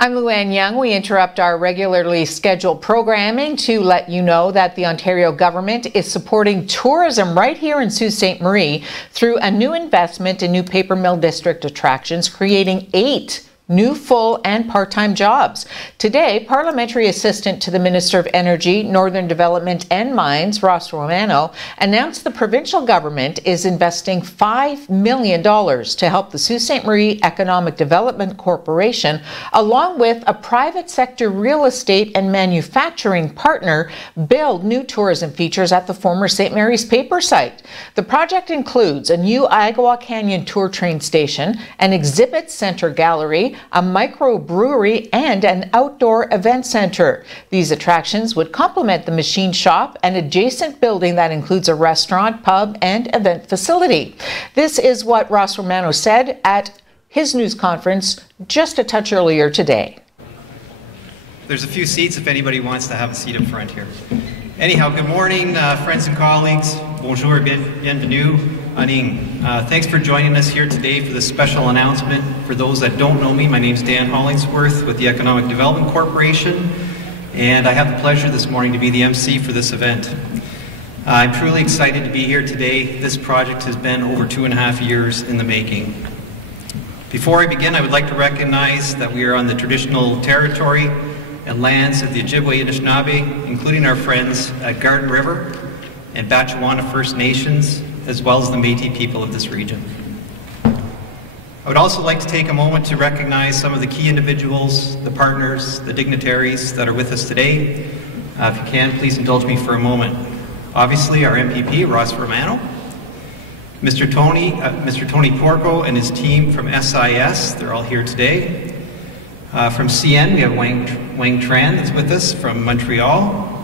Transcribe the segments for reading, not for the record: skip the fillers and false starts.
I'm Luann Young. We interrupt our regularly scheduled programming to let you know that the Ontario government is supporting tourism right here in Sault Ste. Marie through a new investment in new paper mill district attractions, creating 8 new full and part-time jobs. Today, Parliamentary Assistant to the Minister of Energy, Northern Development and Mines, Ross Romano, announced the provincial government is investing $5 million to help the Sault Ste. Marie Economic Development Corporation, along with a private sector real estate and manufacturing partner, build new tourism features at the former St. Mary's paper site. The project includes a new Agua Canyon tour train station, an exhibit center gallery, a microbrewery, and an outdoor event center. These attractions would complement the machine shop and adjacent building that includes a restaurant, pub, and event facility. This is what Ross Romano said at his news conference just a touch earlier today. There's a few seats if anybody wants to have a seat up front here. Anyhow, good morning, friends and colleagues. Bonjour et bienvenue. Thanks for joining us here today for this special announcement. For those that don't know me, my name is Dan Hollingsworth with the Economic Development Corporation, and I have the pleasure this morning to be the MC for this event. I'm truly excited to be here today. This project has been over 2.5 years in the making. Before I begin, I would like to recognize that we are on the traditional territory and lands of the Ojibwe Anishinaabe, including our friends at Garden River and Batchewana First Nations, as well as the Métis people of this region. I would also like to take a moment to recognize some of the key individuals, the partners, the dignitaries that are with us today. If you can, please indulge me for a moment. Obviously, our MPP, Ross Romano, Mr. Tony Porco and his team from SIS, they're all here today. From CN, we have Wang Tran that's with us from Montreal.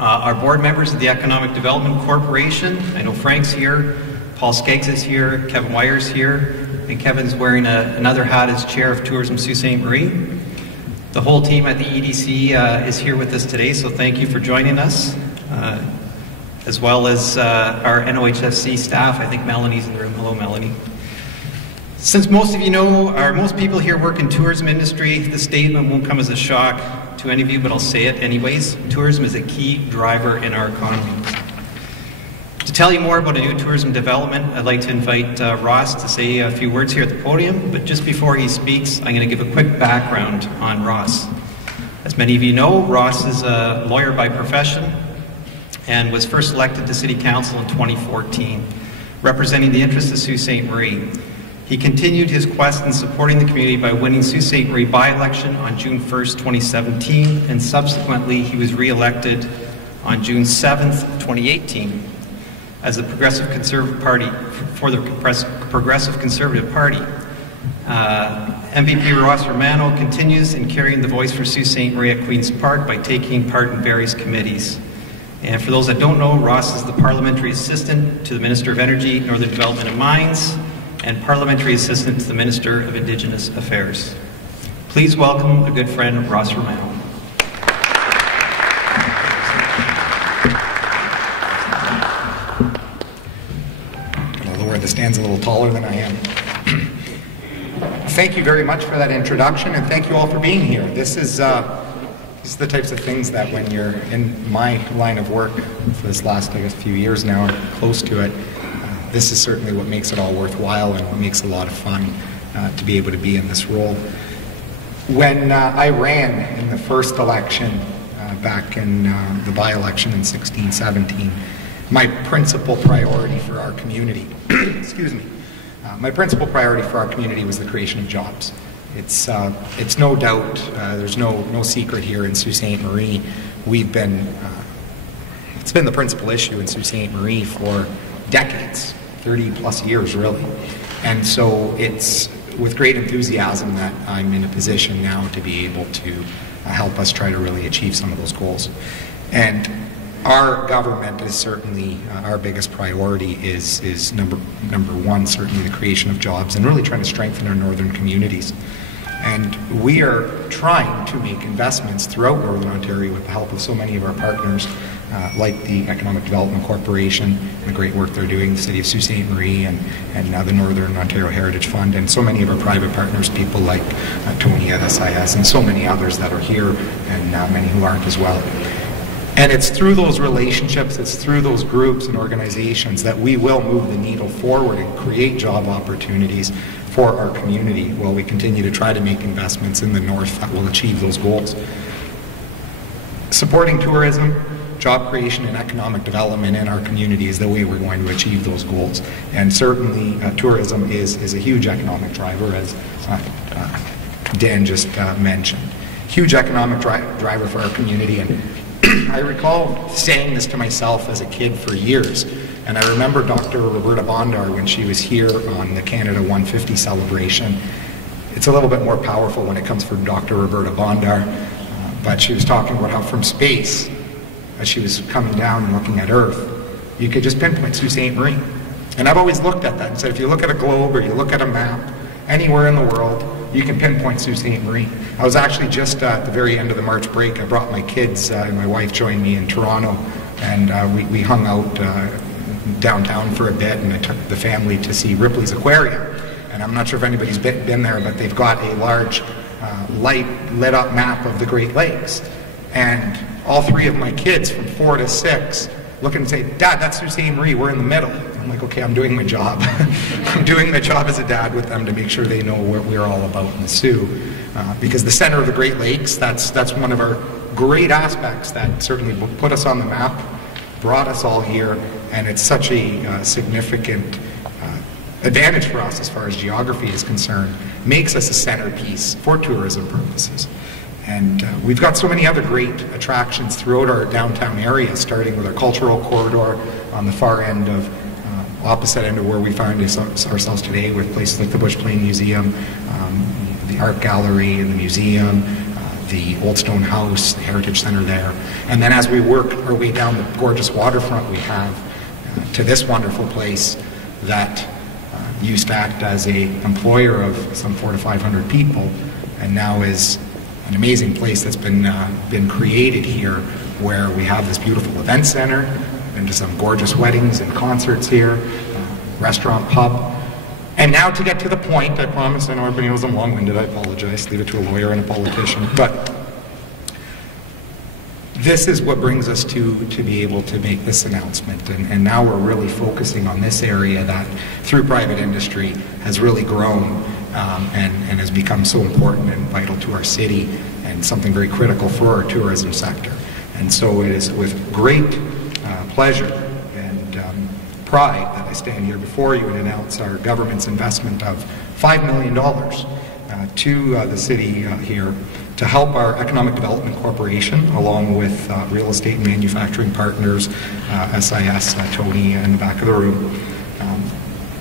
Our board members of the Economic Development Corporation, I know Frank's here, Paul Skeggs is here, Kevin Wyer's here, and Kevin's wearing another hat as Chair of Tourism Sault Ste. Marie. The whole team at the EDC is here with us today, so thank you for joining us, as well as our NOHSC staff. I think Melanie's in the room. Hello, Melanie. Since most of you know, or most people here work in tourism industry, this statement won't come as a shock to any of you, but I'll say it anyways. Tourism is a key driver in our economy. To tell you more about a new tourism development, I'd like to invite Ross to say a few words here at the podium, but just before he speaks, I'm going to give a quick background on Ross. As many of you know, Ross is a lawyer by profession and was first elected to City Council in 2014, representing the interests of Sault Ste. Marie. He continued his quest in supporting the community by winning Sault Ste. Marie by-election on June 1st, 2017, and subsequently he was re-elected on June 7th, 2018 as the Progressive Conservative Party, for the Progressive Conservative Party. MVP Ross Romano continues in carrying the voice for Sault Ste. Marie at Queen's Park by taking part in various committees. And for those that don't know, Ross is the Parliamentary Assistant to the Minister of Energy, Northern Development and Mines, and Parliamentary Assistant to the Minister of Indigenous Affairs. Please welcome a good friend, Ross Romano. I'm going to lower the stands a little taller than I am. Thank you very much for that introduction, and thank you all for being here. This is the types of things that when you're in my line of work for this last, I guess, few years now, or close to it, this is certainly what makes it all worthwhile and what makes it a lot of fun to be able to be in this role. When I ran in the first election back in the by-election in 16-17, my principal priority for our community, excuse me, my principal priority for our community was the creation of jobs. It's no doubt, there's no secret here in Sault Ste. Marie. It's been the principal issue in Sault Ste. Marie for decades. 30 plus years really. And so it's with great enthusiasm that I'm in a position now to be able to help us try to really achieve some of those goals. And our government is certainly, our biggest priority is number one, certainly the creation of jobs and really trying to strengthen our northern communities. And we are trying to make investments throughout Northern Ontario with the help of so many of our partners like the Economic Development Corporation, and the great work they're doing, the City of Sault Ste. Marie, and the Northern Ontario Heritage Fund, and so many of our private partners, people like Tony at SIS, and so many others that are here, and many who aren't as well. And it's through those relationships, it's through those groups and organizations that we will move the needle forward and create job opportunities for our community while we continue to try to make investments in the north that will achieve those goals. Supporting tourism, job creation, and economic development in our community is the way we're going to achieve those goals. And certainly tourism is a huge economic driver, as Dan just mentioned. Huge economic driver for our community. And I recall saying this to myself as a kid for years. And I remember Dr. Roberta Bondar when she was here on the Canada 150 celebration. It's a little bit more powerful when it comes from Dr. Roberta Bondar, but she was talking about how from space, as she was coming down and looking at Earth, you could just pinpoint Sault Ste. Marie. And I've always looked at that and said, if you look at a globe or you look at a map, anywhere in the world, you can pinpoint Sault Ste. Marie. I was actually just at the very end of the March break. I brought my kids and my wife joined me in Toronto, and we hung out downtown for a bit, and I took the family to see Ripley's Aquarium. And I'm not sure if anybody's been there, but they've got a large lit up map of the Great Lakes. And all three of my kids from 4 to 6 look and say, Dad, that's Sault Ste. Marie, we're in the middle. I'm like, okay, I'm doing my job. I'm doing my job as a dad with them to make sure they know what we're all about in the Soo. Because the center of the Great Lakes, that's one of our great aspects that certainly put us on the map, brought us all here, and it's such a significant advantage for us as far as geography is concerned, makes us a centerpiece for tourism purposes. And we've got so many other great attractions throughout our downtown area, starting with our cultural corridor on the far end of, opposite end of where we find ourselves today, with places like the Bush Plain Museum, the Art Gallery and the museum, the Old Stone House, the Heritage Center there. And then as we work our way down the gorgeous waterfront we have to this wonderful place that used to act as an employer of some 400 to 500 people, and now is an amazing place that's been created here, where we have this beautiful event center, been to some gorgeous weddings and concerts here, restaurant, pub. And now to get to the point, I promise, I know everybody knows I'm long-winded, I apologize, leave it to a lawyer and a politician, but this is what brings us to be able to make this announcement. And now we're really focusing on this area that, through private industry, has really grown and has become so important and vital to our city, and something very critical for our tourism sector. And so it is with great pleasure and pride that I stand here before you and announce our government's investment of $5 million to the city here to help our Economic Development Corporation, along with real estate and manufacturing partners, SIS, Tony in the back of the room,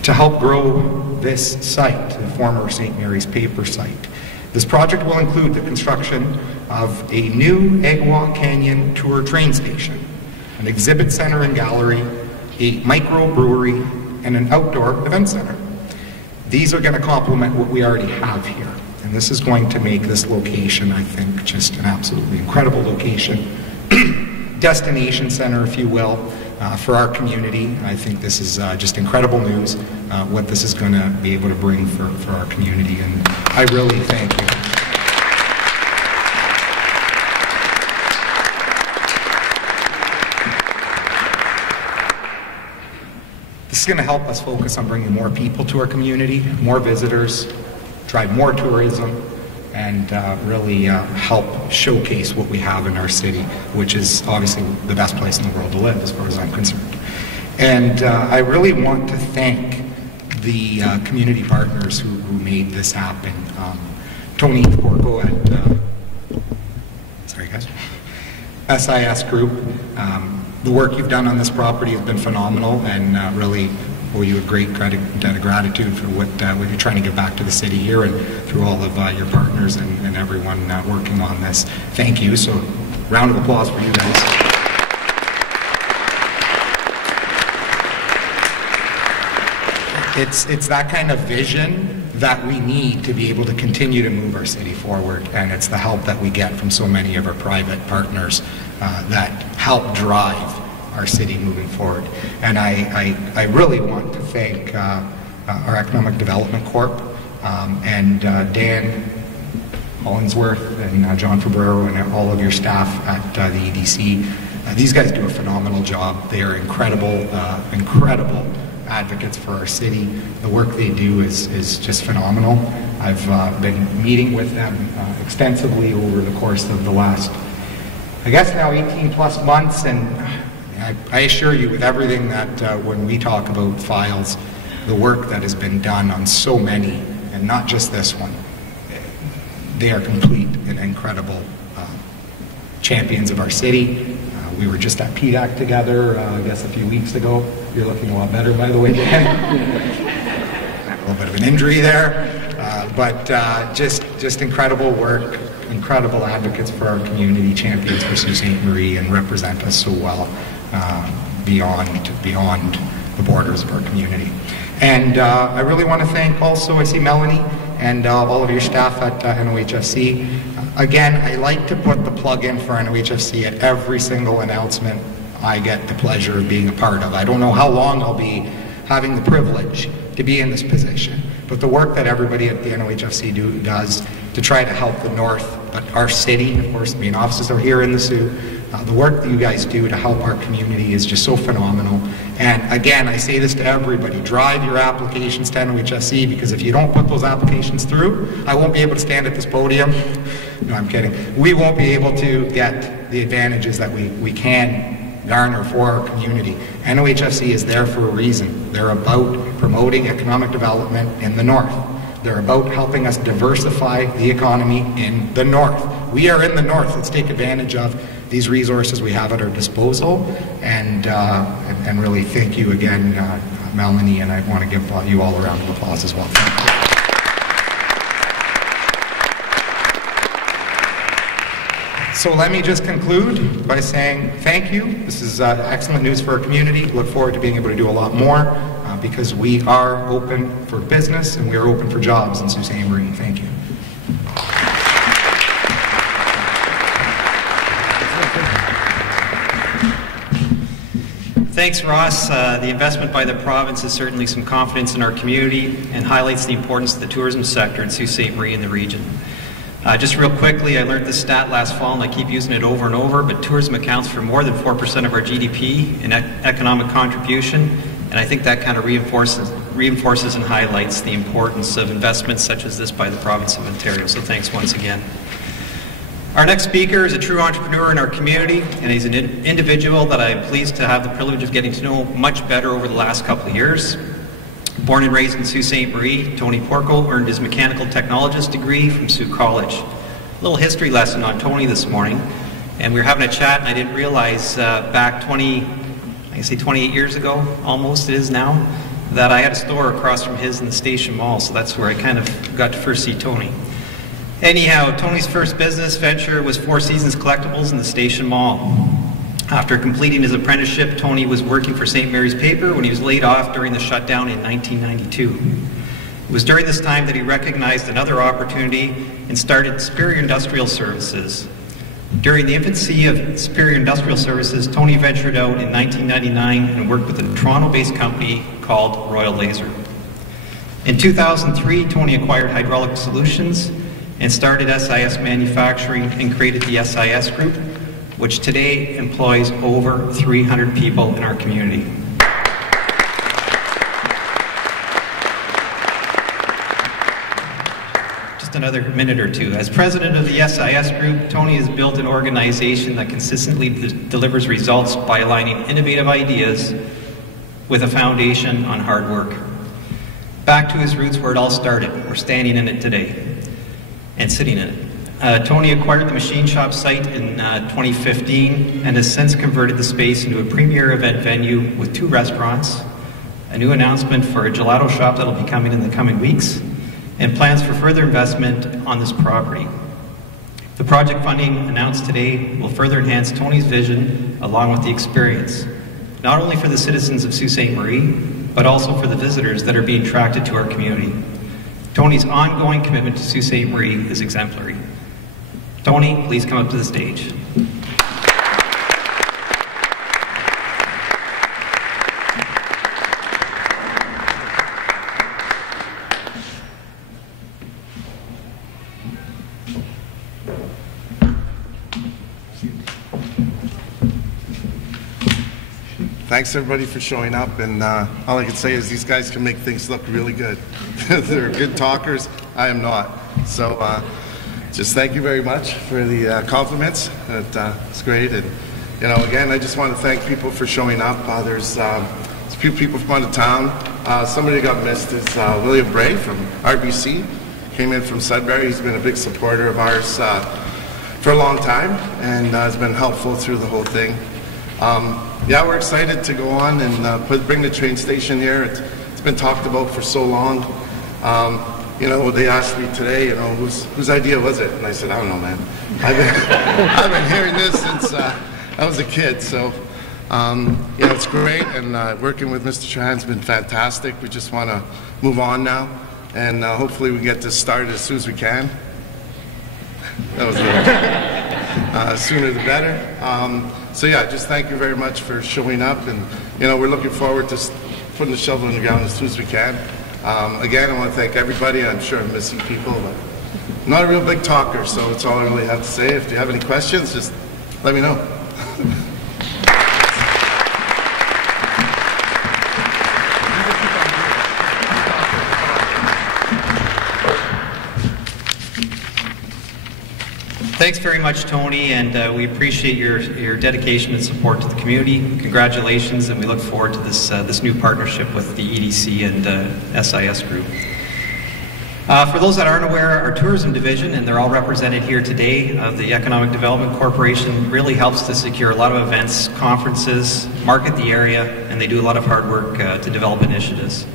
to help grow this site, the former St. Mary's paper site. This project will include the construction of a new Agua Canyon Tour train station, an exhibit center and gallery, a microbrewery, and an outdoor event center. These are going to complement what we already have here. And this is going to make this location, I think, just an absolutely incredible location. Destination center, if you will, for our community. I think this is just incredible news, what this is going to be able to bring for our community. And I really thank you. This is going to help us focus on bringing more people to our community, more visitors, drive more tourism, and really help showcase what we have in our city, which is obviously the best place in the world to live, as far as I'm concerned. And I really want to thank the community partners who made this happen. Tony Porco at, sorry guys, SIS Group. The work you've done on this property has been phenomenal, and really owe you a great debt of gratitude for what you're trying to give back to the city here, and through all of your partners and everyone working on this. Thank you. So, round of applause for you guys. It's that kind of vision that we need to be able to continue to move our city forward, and it's the help that we get from so many of our private partners that help drive our city moving forward. And I really want to thank our Economic Development Corp and Dan Hollingsworth and John Fabrero and all of your staff at the EDC. These guys do a phenomenal job. They are incredible, incredible advocates for our city. The work they do is just phenomenal. I've been meeting with them extensively over the course of the last, I guess now 18 plus months, and I assure you with everything that when we talk about files, the work that has been done on so many, and not just this one, they are complete and incredible champions of our city. We were just at PDAC together, I guess a few weeks ago. You're looking a lot better, by the way, Dan. A little bit of an injury there, but just incredible work, incredible advocates for our community, champions for Sault Ste. Marie, and represent us so well beyond the borders of our community. And I really want to thank also, I see Melanie and all of your staff at NOHFC. Again, I like to put the plug in for NOHFC at every single announcement I get the pleasure of being a part of. I don't know how long I'll be having the privilege to be in this position, but the work that everybody at the NOHFC does to try to help the North, but our city, of course, the main offices are here in the Soo. The work that you guys do to help our community is just so phenomenal. And again, I say this to everybody, drive your applications to NOHFC, because if you don't put those applications through, I won't be able to stand at this podium. No, I'm kidding. We won't be able to get the advantages that we can garner for our community. NOHFC is there for a reason. They're about promoting economic development in the North. They're about helping us diversify the economy in the North. We are in the North. Let's take advantage of these resources we have at our disposal, and really thank you again, Melanie, and I want to give you all a round of applause as well. Thank you. So let me just conclude by saying thank you. This is excellent news for our community. Look forward to being able to do a lot more because we are open for business and we are open for jobs in Sault Ste. Marie. Thank you. Thanks, Ross. The investment by the province is certainly some confidence in our community and highlights the importance of the tourism sector in Sault Ste. Marie and the region. Just real quickly, I learned this stat last fall and I keep using it over and over, but tourism accounts for more than 4% of our GDP in economic contribution, and I think that kind of reinforces and highlights the importance of investments such as this by the province of Ontario. So thanks once again. Our next speaker is a true entrepreneur in our community, and he's an individual that I'm pleased to have the privilege of getting to know much better over the last couple of years. Born and raised in Sault Ste. Marie, Tony Porco earned his mechanical technologist degree from Sault College. A little history lesson on Tony this morning, and we were having a chat, and I didn't realize back 28 years ago, almost it is now, that I had a store across from his in the Station Mall, so that's where I kind of got to first see Tony. Anyhow, Tony's first business venture was Four Seasons Collectibles in the Station Mall. After completing his apprenticeship, Tony was working for St. Mary's Paper when he was laid off during the shutdown in 1992. It was during this time that he recognized another opportunity and started Superior Industrial Services. During the infancy of Superior Industrial Services, Tony ventured out in 1999 and worked with a Toronto-based company called Royal Laser. In 2003, Tony acquired Hydraulic Solutions and started SIS Manufacturing and created the SIS Group, which today employs over 300 people in our community. Just another minute or two. As president of the SIS Group, Tony has built an organization that consistently delivers results by aligning innovative ideas with a foundation on hard work. Back to his roots where it all started. We're standing in it today and sitting in it. Tony acquired the machine shop site in 2015 and has since converted the space into a premier event venue with 2 restaurants, a new announcement for a gelato shop that will be coming in the coming weeks, and plans for further investment on this property. The project funding announced today will further enhance Tony's vision along with the experience, not only for the citizens of Sault Ste. Marie, but also for the visitors that are being attracted to our community. Tony's ongoing commitment to Sault Ste. Marie is exemplary. Tony, please come up to the stage. Thanks everybody for showing up, and all I can say is these guys can make things look really good. They're good talkers. I am not. So just thank you very much for the compliments. It's great, and you know, again, I just want to thank people for showing up. There's a few people from out of town. Somebody got missed is William Bray from RBC. Came in from Sudbury. He's been a big supporter of ours for a long time, and has been helpful through the whole thing. Yeah, we're excited to go on and bring the train station here. It's been talked about for so long. You know, they asked me today, you know, whose idea was it? And I said, I don't know, man. I've been hearing this since I was a kid. So, you know, it's great. And working with Mr. Trahan's been fantastic. We just want to move on now. And hopefully we get this started as soon as we can. That was good. Sooner the better. So yeah, just thank you very much for showing up, and you know, we're looking forward to putting the shovel in the ground as soon as we can. Again, I want to thank everybody. I'm sure I'm missing people, but I'm not a real big talker, so that's all I really have to say. If you have any questions, just let me know. Thanks very much, Tony, and we appreciate your dedication and support to the community. Congratulations, and we look forward to this new partnership with the EDC and SIS Group. For those that aren't aware, our tourism division, and they're all represented here today, of the Economic Development Corporation, really helps to secure a lot of events, conferences, market the area, and they do a lot of hard work to develop initiatives.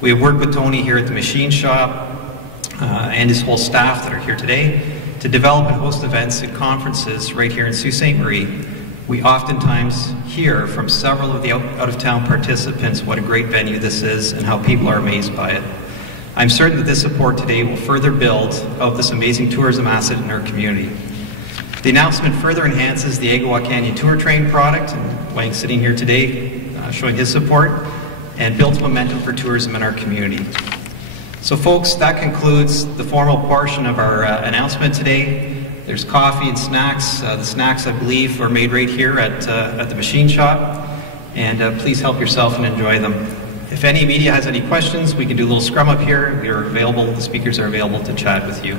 We have worked with Tony here at the machine shop and his whole staff that are here today to develop and host events and conferences right here in Sault Ste. Marie. We oftentimes hear from several of the out-of-town participants what a great venue this is and how people are amazed by it. I'm certain that this support today will further build out this amazing tourism asset in our community. The announcement further enhances the Agawa Canyon Tour Train product, and Wayne sitting here today showing his support, and builds momentum for tourism in our community. So folks, that concludes the formal portion of our announcement today. There's coffee and snacks. The snacks, I believe, are made right here at the machine shop. And please help yourself and enjoy them. If any media has any questions, we can do a little scrum up here. We are available, the speakers are available to chat with you.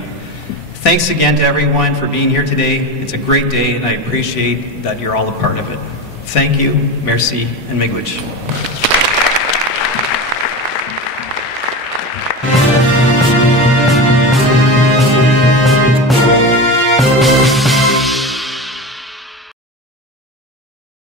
Thanks again to everyone for being here today. It's a great day, and I appreciate that you're all a part of it. Thank you, merci, and miigwech.